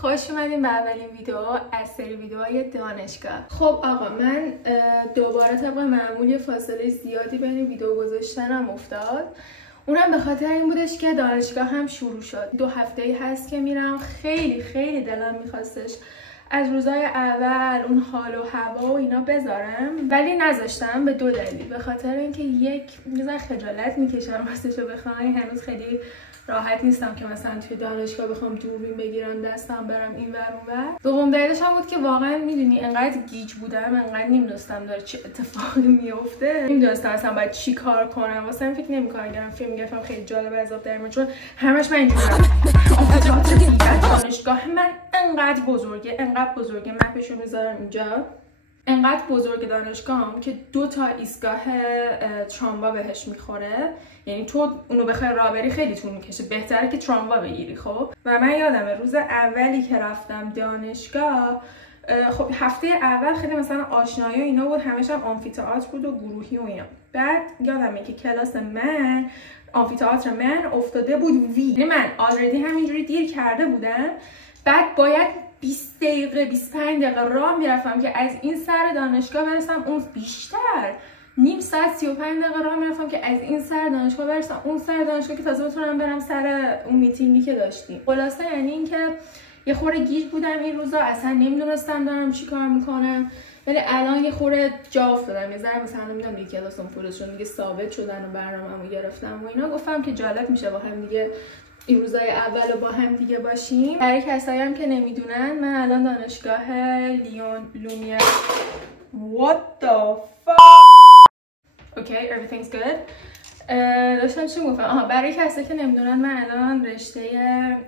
خوش اومدین به اولین ویدیو از سری ویدیوهای دانشگاه. خب آقا، من دوباره طبق معمول یه فاصله زیادی بین ویدیو گذاشتنم افتاد. اونم به خاطر این بودش که دانشگاه هم شروع شد. 2 هفته‌ای هست که میرم. خیلی دلم میخواستش از روزای اول اون حال و هوا و اینا بذارم، ولی نذاشتم به 2 دلیل. به خاطر اینکه یک میذارم خجالت میکشم راستشو بخوام، هنوز خیلی راحت نیستم که مثلا توی دانشگاه بخوام دوربین بگیرم دستم برم این ور اون ور. دوم دلیلش هم بود که واقعا میدونی انقدر گیج بودم، انقدر نمیدونستم داره چه اتفاقی میفته، نمیدونستم اصلا باید چی کار کنم. واسه من فکر نمی‌کردم اگرم فیلم گرفتم خیلی جالب از آب در میاد، چون همش من اینجوریام. دانشگاه من انقدر بزرگه مپشو میذارم اینجا. انقدر بزرگ دانشگاهم که 2 تا ایستگاه تراموا بهش میخوره، یعنی تو اونو بخوای راه بری خیلی طول میکشه، بهتره که تراموا بگیری. خب و من یادمه روز اولی که رفتم دانشگاه، خب هفته اول خیلی مثلا آشنایی و اینا بود، همش هم آمفی‌تئاتر بود و گروهی و اینا. بعد یادمه که کلاس من آمفی‌تئاتر من افتاده بود وی، یعنی من آلردی همینجوری دیر کرده بودم، بعد باید 20 دقیقه 25 دقیقه راه میرفتم که از این سر دانشگاه برسم اون، بیشتر نیم ساعت 35 دقیقه راه میرفتم که از این سر دانشگاه برسم اون سر دانشگاه که تازه بتونم برم سر اون میتینگی که داشتیم. خلاصه یعنی این که یه خورده گیج بودم این روزا، اصلا نمیدونستم دارم چی کار میکنم، ولی الان یه خورده جا افتادم. یه ذره مثلا نمیدونم دیگه کلاسم فرستشون دیگه ثابت شدن و برنامه‌مو گرفتم و اینا، گفتم که جالب میشه با هم دیگه این روزای اول رو با هم دیگه باشیم. برای کسایی هم که نمیدونن، من الان دانشگاه لیون لومیر What the fuck Okay, everything's good. داشتم چی گفتم؟ برای کسایی که نمیدونن، من الان رشته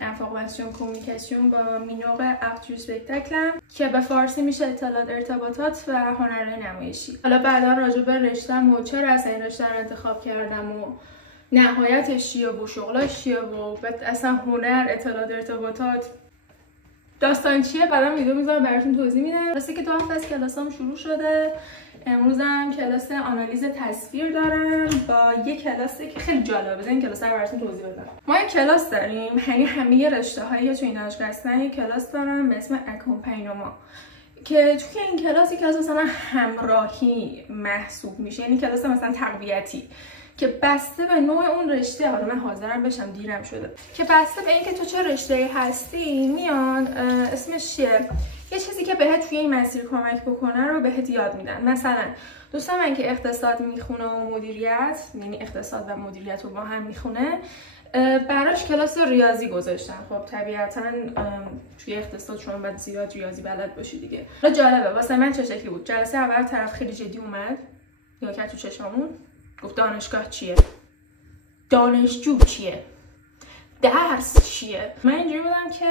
انفورماسیون کمیونیکاسیون با مینوق ارت اسپکتاکلم که به فارسی میشه اطلاعات ارتباطات و هنرهای نمایشی. حالا بعدا راجع به رشته‌م و چرا اصلا این رشته رو انتخاب کردم و نهایتش چیه و شغلاش چیه و اصلا هنر، اطلاعات ارتباطات داستان چیه، بعدا ویدیو میذارم براتون توضیح میدم. راستی که 2 هفته از کلاسام شروع شده. امروزم کلاس آنالیز تصویر دارم با یه کلاسی که خیلی جالبه. بذارین این کلاس رو براتون توضیح بدم. ما یه کلاس داریم، یعنی همه رشته‌هایی که تو این دانشگاه هستن یه کلاس دارن به اسم اکومپینوما، که توی این کلاس مثلا همراهی محسوب میشه، یعنی کلاس مثلا تقویتی که بسته به نوع اون رشته، حالا من حاضرم بشم دیرم شده، که بسته به اینکه تو چه رشته‌ای هستی میان اسمش چیه، یه چیزی که بهت توی این مسیر کمک بکنه رو بهت یاد میدن. مثلا دوستم من که اقتصاد میخونه و مدیریت، یعنی اقتصاد و مدیریت رو با هم میخونه، براش کلاس ریاضی گذاشتن. خب طبیعتا توی اقتصاد شما باید زیاد ریاضی بلد باشی دیگه. حالا جالبه واسه من چه شکلی بود. جلسه اول طرف خیلی جدی اومد، یا که تو چشممون گفت دانشگاه چیه؟ دانشجو چیه، درس چیه. من اینجوری بودم که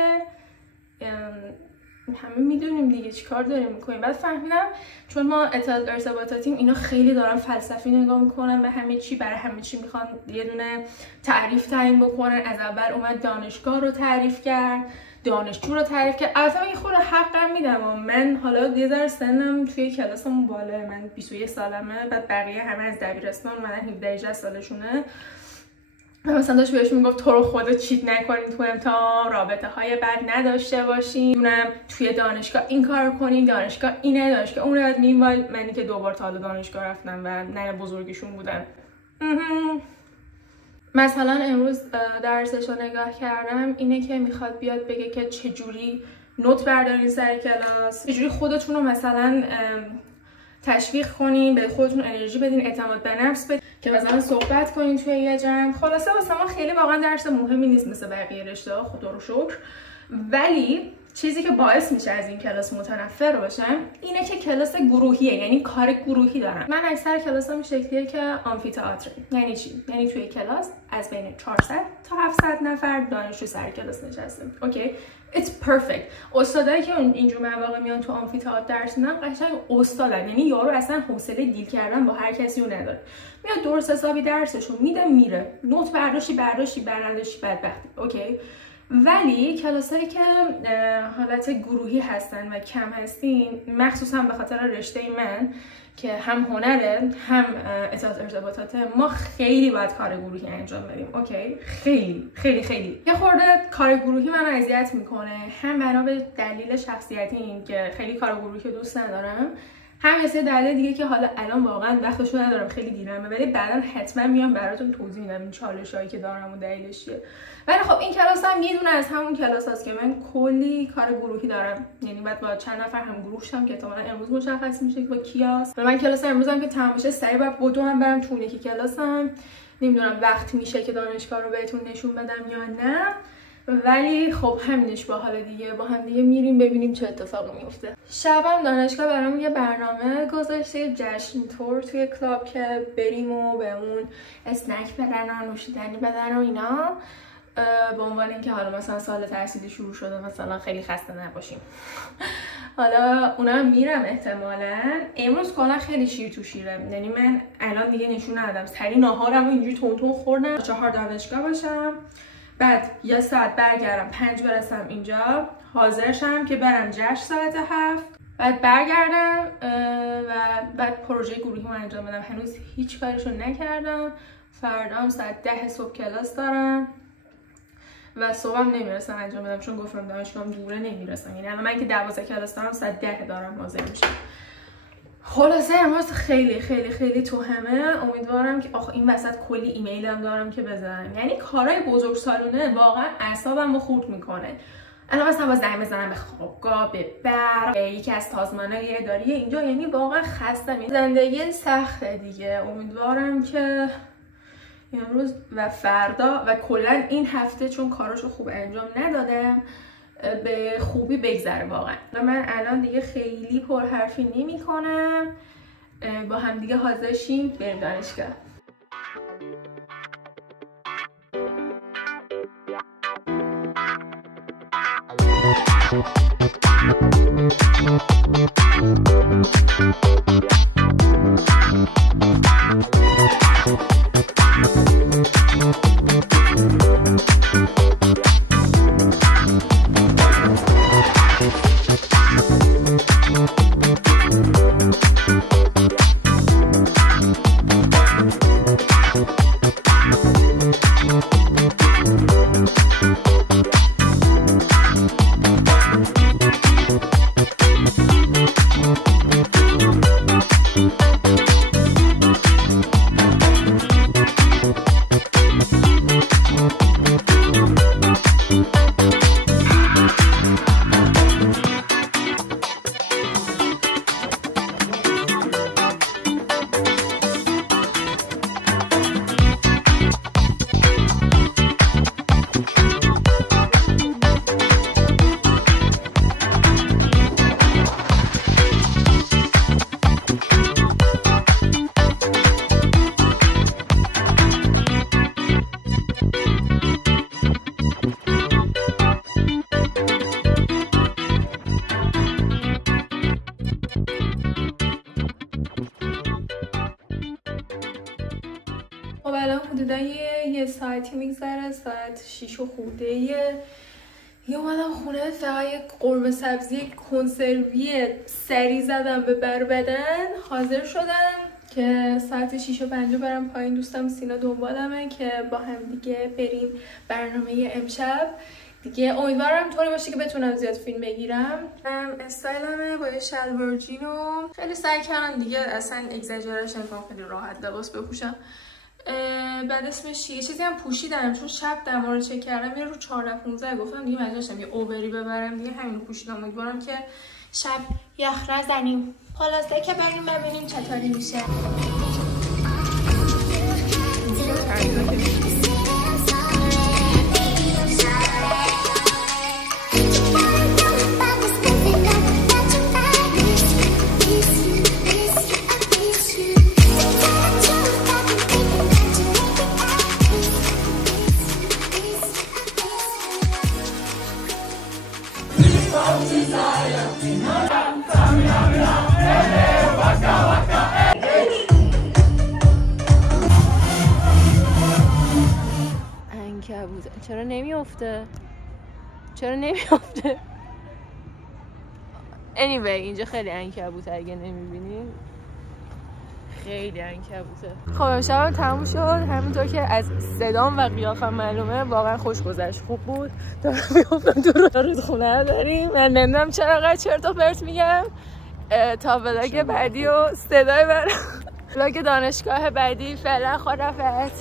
همه میدونیم دیگه چی کار داریم میکنیم. بعد فهمیدم چون ما اطلاعات ارتباطاتیم اینا خیلی دارن فلسفی نگاه میکنن به همه چی، برای همه چی میخوان یه دونه تعریف تعیین بکنن. از اول اومد دانشگاه رو تعریف کرد، دانشجو رو تعریف کرد. البته من خود حقم میدم، من حالا یه ذره سنم توی کلاسمون بالا، من 21 سالمه، بعد بقیه همه از دبیرستان اومدن 17 سالشونه. مثلا داشت بهش میگفت تو رو خدا چیت نکنین تو امتحان، رابطه های بد نداشته باشین، اونم توی دانشگاه این کار کنین، دانشگاه اینه، دانشگاه اونه. مینوال منی که 2 بار تا حالا دانشگاه رفتم و نه بزرگشون بودن. مثلا امروز درسش رو نگاه کردم، اینه که میخواد بیاد بگه که چجوری نوت بردارین سر کلاس، چجوری خودتون رو مثلا تشویق کنین، به خودتون انرژی بدین، اعتماد به نفس بدین، که مثلا صحبت کنین توی یه جمع. خلاصه واسه ما خیلی واقعا درس مهمی نیست مثل بقیه رشته‌ها، خدا رو شکر. ولی چیزی که باعث میشه از این کلاس متنفر باشم اینه که کلاس گروهیه، یعنی کار گروهی دارم. من اکثر کلاسام این شکلیه که آمفی‌تئاتر. یعنی چی؟ یعنی توی کلاس از بین 400 تا 700 نفر دانشجو سر کلاس نشسته. اوکی؟ It's perfect. استادایی که اینجور مواقع میان تو آمفی‌تئاتر درس میدن قشنگ استادن، یعنی یارو اصلا حوصله دیل کردن با هر کسی رو نداره. میاد درست حسابی درسشو میده میره. نوت برداشتی برنداشتی بدبختی. اوکی؟ ولی کلاسایی که حالت گروهی هستن و کم هستین، مخصوصا به خاطر رشته من که هم هنره هم اطلاعات ارتباطاته، ما خیلی باید کار گروهی انجام بدیم. اوکی؟ خیلی خیلی خیلی یه خورده کار گروهی منو اذیت میکنه، هم بنا به دلیل شخصیتی این که خیلی کار گروهی دوست ندارم، هم یه دلیل دیگه که حالا الان واقعا وقتشو ندارم، خیلی دیرمه، ولی بعدا حتما میام براتون توضیح میدم این چالشایی که دارم و دلیلش چیه. ولی خب این کلاس هم یه دونه از همون کلاساست که من کلی کار گروهی دارم، یعنی بعد با چند نفر هم گروه شدم که احتمالاً امروز مشخص میشه که با کیاست. و من کلاس امروزم که تمام بشه سریع بعد بدوم برم تو اون یکی کلاسم. نمیدونم وقت میشه که دانشگاه رو بهتون نشون بدم یا نه، ولی خب همینش با حال دیگه با هم دیگه میریم ببینیم چه اتفاقی میفته. شبم دانشگاه برام یه برنامه گذاشته جشن تور توی کلاب که بریم و بهمون اسنک بدن و نوشیدنی بدن و اینا، به عنوان اینکه حالا مثلا سال تحصیلی شروع شده مثلا خیلی خسته نباشیم. حالا اونا هم میرم احتمالاً. امروز کلا خیلی شیر تو شیره، یعنی من الان دیگه نشون ندادم، سری ناهارم رو اینجوری تون خوردم 4 دانشگاه باشم، بعد 1 ساعت برگردم 5 برسم اینجا حاضر شم که برم جشن ساعت 7، بعد برگردم و بعد پروژه گروهی رو انجام بدم. هنوز هیچ کارشو نکردم. فردا هم ساعت 10 صبح کلاس دارم و صبحم نمیرسم انجام بدم چون گفتم دانشگاهم دوره نمیرسم، یعنی الان من که 12 کلاس دارم ساعت 10 دارم حاضر میشم. خلاصه امروز خیلی خیلی خیلی توهمه. امیدوارم که این وسط کلی ایمیلم دارم که بزنم، یعنی کارهای بزرگ سالونه واقعا اعصابمو خورد میکنه. الان مثلا با زنگ بزنم به خوابگاه، به برق، به یکی از سازمان‌های اداری اینجا، یعنی واقعا خستم. زندگی سخته دیگه. امیدوارم که امروز و فردا و کلا این هفته چون کاراشو خوب انجام ندادم به خوبی بگذره واقعا. و من الان دیگه خیلی پرحرفی نمی کنم، با هم دیگه حاضر شیم بریم دانشگاه. یه ساعتی میگذره، ساعت 6 خورده یه اومدم خونه، فقط یه قرمه سبزی کنسروی سری زدم به بربدن، حاضر شدم که ساعت 6:50 برم پایین. دوستم سینا دنبالمه که با هم دیگه بریم برنامه امشب دیگه. امیدوارم طوری باشه که بتونم زیاد فیلم بگیرم. استایلمه با یه شلوار جین و خیلی سعی کردم دیگه اصلا اگزاجرش نکنم، خیلی راحت لباس بپوشم. بعد اسمش چیه؟ چیزی هم پوشیدم چون شب دما رو چک کردم میره رو 14-15، گفتم دیگه مجبورم یه اوبری ببرم دیگه، همینو پوشیدم. امیدوارم که شب یخ نزنیم. پالازده که بریم ببینیم چطوری میشه. چرا نمیافته؟ anyway اینجا خیلی عنکبوته، اگه نمیبینیم خیلی عنکبوته. خب امشب تموم شد. همونطور که از صدام و قیافم معلومه واقعا خوش گذشت، خوب بود. دارم میافتم تو رودخونه داریم. من نمیدونم چرا انقدر چرت و پرت میگم. تا ولاگ بعدی و صدای من ولاگ دانشگاه بعدی. فعلا خدافظ.